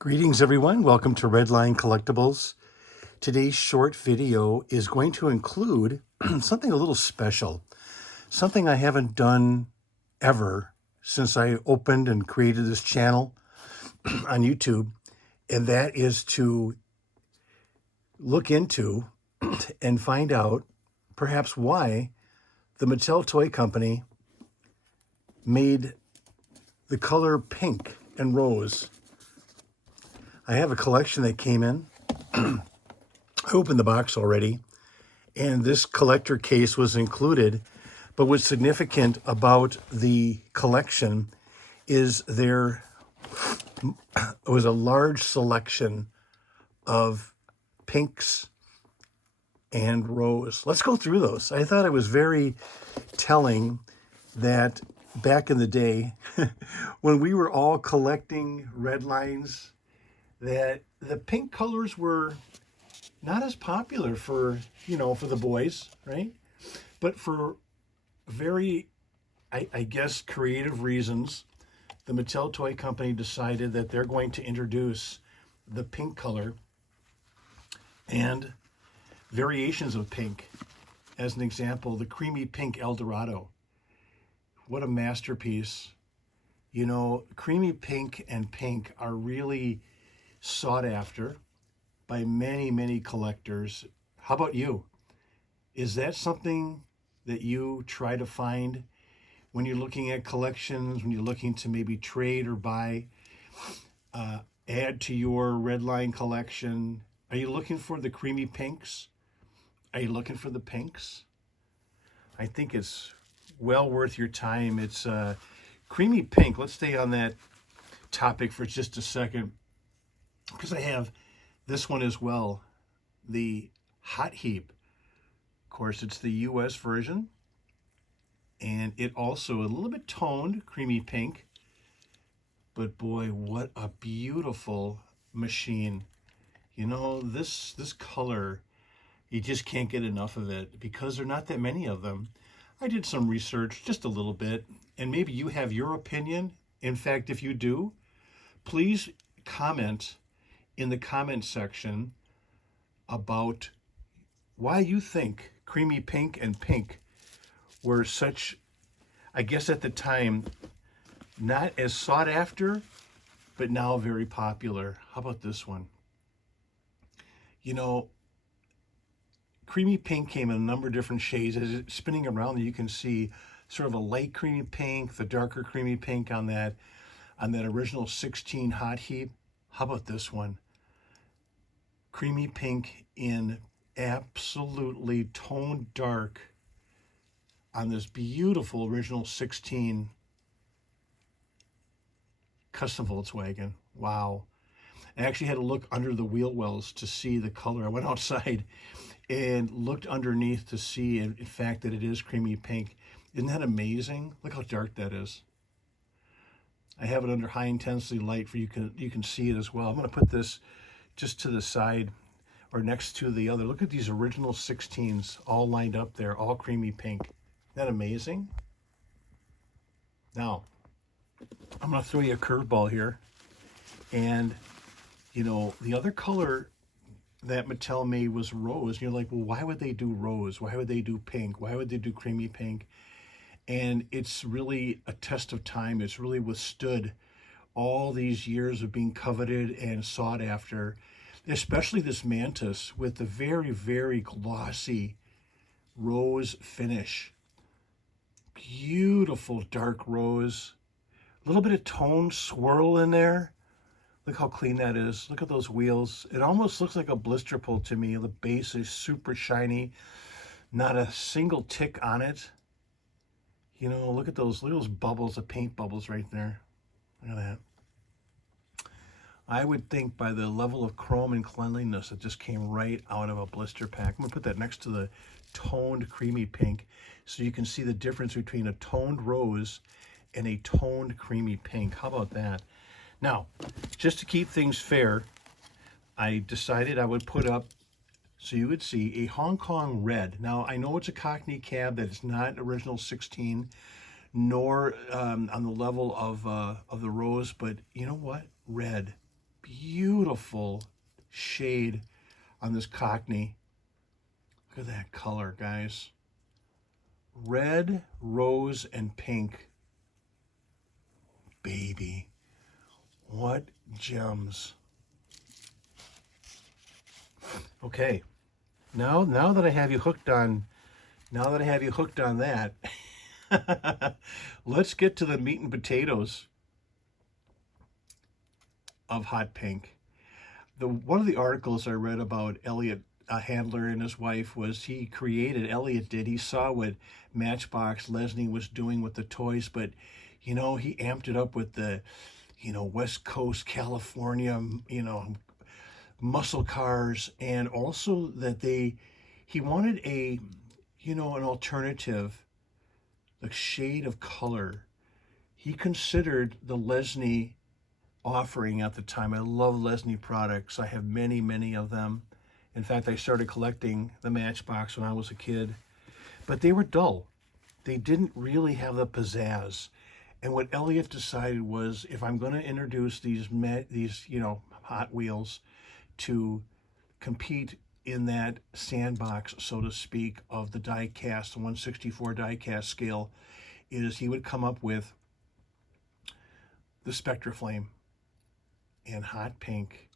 Greetings, everyone. Welcome to Redline Collectibles. Today's short video is going to include something a little special, something I haven't done ever since I opened and created this channel on YouTube, and that is to look into and find out perhaps why the Mattel Toy Company made the color pink and rose. I have a collection that came in. I opened the box already, and this collector case was included. But what's significant about the collection is there was a large selection of pinks and rose. Let's go through those. I thought it was very telling that back in the day, when we were all collecting Redlines, that the pink colors were not as popular for the boys, right? But for very, I guess, creative reasons, the Mattel Toy Company decided that they're going to introduce the pink color and variations of pink. As an example, the creamy pink El Dorado. What a masterpiece. You know, creamy pink and pink are really sought after by many, many collectors. How about you? Is that something that you try to find when you're looking at collections, when you're looking to maybe trade or buy, add to your Redline collection? Are you looking for the creamy pinks? Are you looking for the pinks? I think it's well worth your time. It's creamy pink. Let's stay on that topic for just a second, because I have this one as well, the Hot Heap. Of course, it's the US version, and it also a little bit toned, creamy pink. But boy, what a beautiful machine. You know, this color, you just can't get enough of it because there are not that many of them. I did some research, just a little bit, and maybe you have your opinion. In fact, if you do, please comment in the comment section about why you think creamy pink and pink were such, I guess at the time, not as sought after, but now very popular. How about this one? You know, creamy pink came in a number of different shades. As it's spinning around, you can see sort of a light creamy pink, the darker creamy pink on that original 16 Hot Heap. How about this one? Creamy pink in absolutely toned dark on this beautiful original 16 custom Volkswagen. Wow. I actually had to look under the wheel wells to see the color. I went outside and looked underneath to see, in fact, that it is creamy pink. Isn't that amazing? Look how dark that is. I have it under high intensity light for you can see it as well. I'm going to put this just to the side or next to the other. Look at these original 16s all lined up there, all creamy pink. Isn't that amazing? Now, I'm going to throw you a curveball here. And, you know, the other color that Mattel made was rose. And you're like, well, why would they do rose? Why would they do pink? Why would they do creamy pink? And it's really a test of time. It's really withstood all these years of being coveted and sought after, especially this mantis with the very, very glossy rose finish. Beautiful dark rose. A little bit of tone swirl in there. Look how clean that is. Look at those wheels. It almost looks like a blister pull to me. The base is super shiny. Not a single tick on it. You know, look at those bubbles, the paint bubbles right there. Look at that. I would think by the level of chrome and cleanliness, it just came right out of a blister pack. I'm going to put that next to the toned creamy pink so you can see the difference between a toned rose and a toned creamy pink. How about that? Now, just to keep things fair, I decided I would put up, so you would see, a Hong Kong red. Now, I know it's a Cockney cab, that it's not original 16, nor on the level of the rose, but you know what? Red. beautiful shade on this Cockney. Look at that color, guys. Red, rose, and pink. Baby, what gems. Okay, now that I have you hooked on, that, let's get to the meat and potatoes of hot pink. One of the articles I read about Elliot Handler and his wife was Elliot did, he saw what Matchbox Lesney was doing with the toys, but he amped it up with the West Coast California muscle cars, and also that he wanted an alternative, a shade of color. He considered the Lesney offering at the time. I love Lesney products. I have many, many of them. In fact, I started collecting the Matchbox when I was a kid, but they were dull. They didn't really have the pizzazz. And what Elliot decided was, if I'm going to introduce these Hot Wheels to compete in that sandbox, so to speak, of the die-cast, the 1/64 die-cast scale, is he would come up with the Spectraflame and hot pink.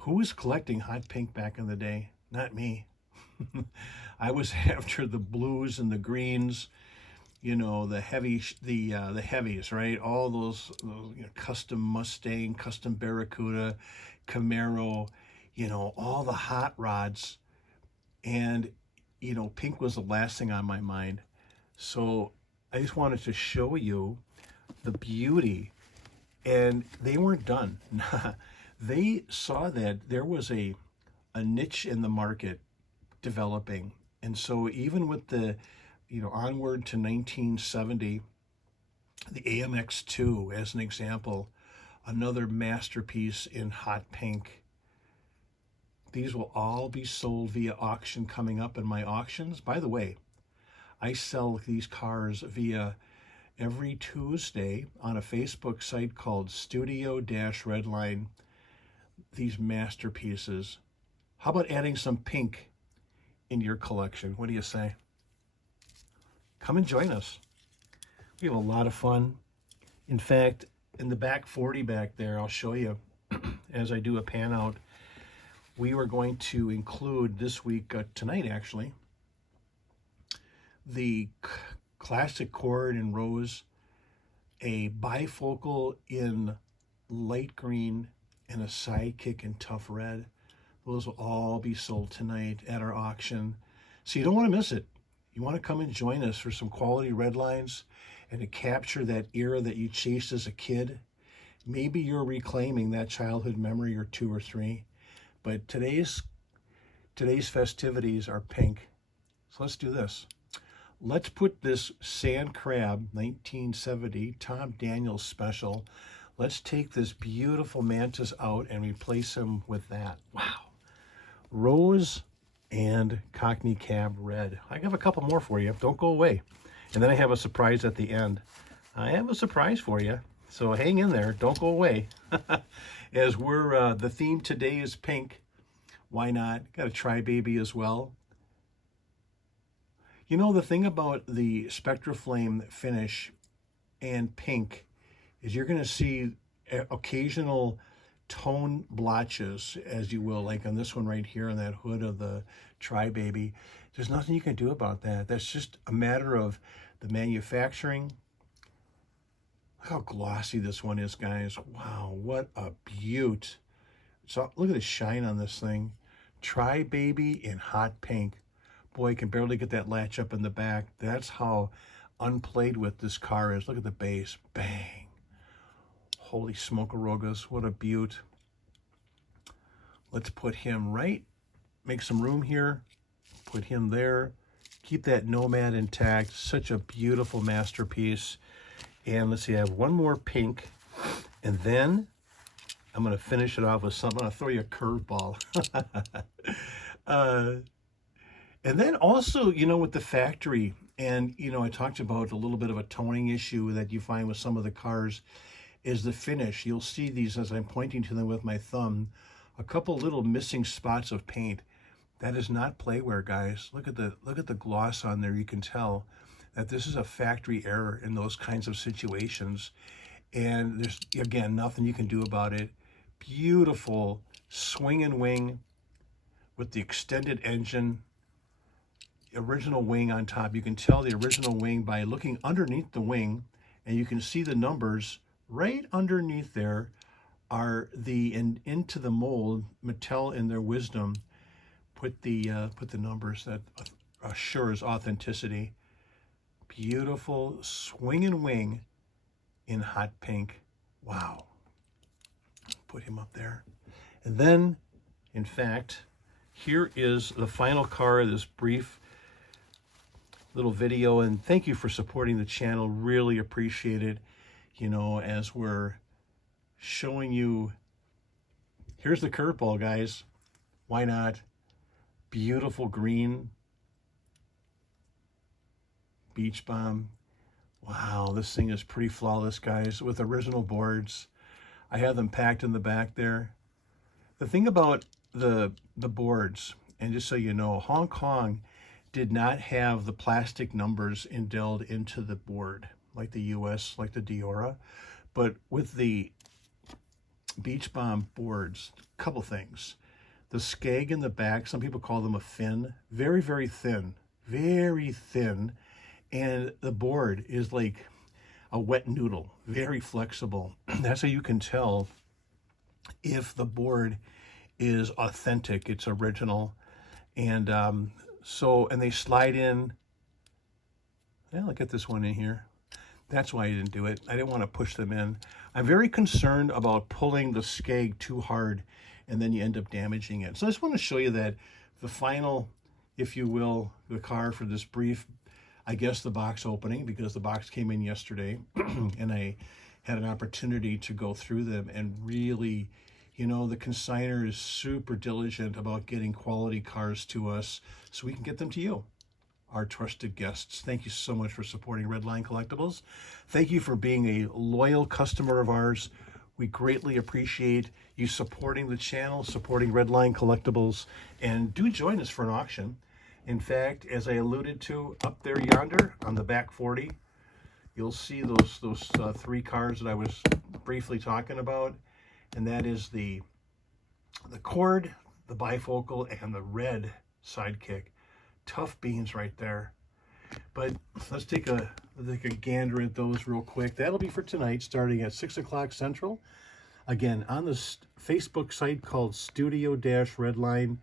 Who was collecting hot pink back in the day? Not me. I was after the blues and the greens, the heavies, right? All those custom Mustang, custom Barracuda, Camaro, all the hot rods. And, pink was the last thing on my mind. So I just wanted to show you the beauty. And they weren't done. They saw that there was a niche in the market developing. And so even with the, onward to 1970, the AMX2 as an example, another masterpiece in hot pink. These will all be sold via auction coming up in my auctions. By the way, I sell these cars via every Tuesday on a Facebook site called Studio-Redline, these masterpieces. How about adding some pink in your collection? What do you say? Come and join us. We have a lot of fun. In fact, in the back 40 back there, I'll show you as I do a pan out. We were going to include this week, tonight actually, the classic cord in rose, a bifocal in light green, and a sidekick in tough red. Those will all be sold tonight at our auction. So you don't want to miss it. You want to come and join us for some quality red lines and to capture that era that you chased as a kid. Maybe you're reclaiming that childhood memory or two or three. But today's festivities are pink. So let's do this. Let's put this Sand Crab 1970 Tom Daniels special. Let's take this beautiful Mantis out and replace him with that. Wow. Rose and Cockney Cab Red. I have a couple more for you. Don't go away. And then I have a surprise at the end. I have a surprise for you. So hang in there. Don't go away. As we're, the theme today is pink. Why not? Got a TriBaby as well. The thing about the Spectraflame finish and pink is you're going to see occasional tone blotches, as you will, like on this one right here on that hood of the TriBaby. There's nothing you can do about that. That's just a matter of the manufacturing. Look how glossy this one is, guys. Wow, what a beaut. So look at the shine on this thing. TriBaby in hot pink. Boy, you can barely get that latch up in the back. That's how unplayed with this car is. Look at the base. Bang. Holy smokerogas, what a beaut. Let's put him right. Make some room here. Put him there. Keep that Nomad intact. Such a beautiful masterpiece. And let's see, I have one more pink. And then I'm going to finish it off with something. I'm going to throw you a curveball. And then also, with the factory, and, I talked about a little bit of a toning issue that you find with some of the cars, is the finish. You'll see these as I'm pointing to them with my thumb, a couple little missing spots of paint. That is not playware, guys. Look at the gloss on there. You can tell that this is a factory error in those kinds of situations. And there's, again, nothing you can do about it. Beautiful swing and wing with the extended engine, original wing on top. You can tell the original wing by looking underneath the wing, and you can see the numbers right underneath there are into the mold. Mattel, in their wisdom, put the numbers that assures authenticity. Beautiful swing and wing in hot pink. Wow. Put him up there. And then, in fact, here is the final car of this brief little video, and thank you for supporting the channel. Really appreciate it. You know, as we're showing you, here's the curveball, guys. Why not? Beautiful green beach bomb. Wow, this thing is pretty flawless, guys, with original boards. I have them packed in the back there. The thing about the boards, and just so you know, Hong Kong did not have the plastic numbers indelled into the board like the US, like the Diora. But with the beach bomb boards, a couple things. The skeg in the back, some people call them a fin, very, very thin, very thin. And the board is like a wet noodle, very flexible. That's how you can tell if the board is authentic, it's original. And and they slide in. Yeah, look at this one in here. That's why I didn't do it. I didn't want to push them in. I'm very concerned about pulling the skeg too hard and then you end up damaging it. So I just want to show you that the final, if you will, the car for this brief, I guess, the box opening, because the box came in yesterday and I had an opportunity to go through them, and really, you know, the consignor is super diligent about getting quality cars to us so we can get them to you, our trusted guests. Thank you so much for supporting Redline Collectibles. Thank you for being a loyal customer of ours. We greatly appreciate you supporting the channel, supporting Redline Collectibles, and do join us for an auction. In fact, as I alluded to up there yonder on the back 40, you'll see those three cars that I was briefly talking about, and that is the Cord, the bifocal, and the red sidekick. Tough beans right there. But let's take a gander at those real quick. That'll be for tonight, starting at 6 o'clock Central. Again, on the Facebook site called Studio-Redline.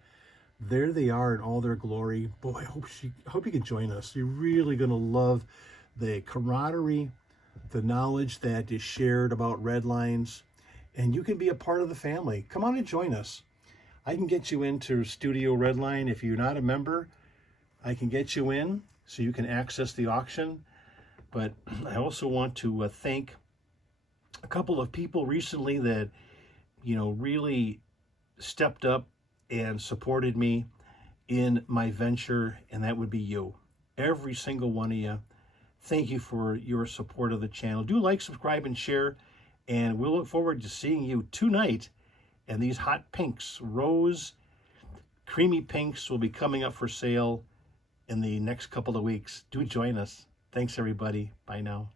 There they are in all their glory. Boy, I hope you can join us. You're really going to love the camaraderie, the knowledge that is shared about Redlines, and you can be a part of the family. Come on and join us. I can get you into Studio Redline. If you're not a member, I can get you in so you can access the auction. But I also want to thank a couple of people recently that, you know, really stepped up and supported me in my venture, and that would be you. Every single one of you. Thank you for your support of the channel. Do like, subscribe, and share, and we'll look forward to seeing you tonight. And these hot pinks, rose, creamy pinks, will be coming up for sale in the next couple of weeks. Do join us. Thanks, everybody. Bye now.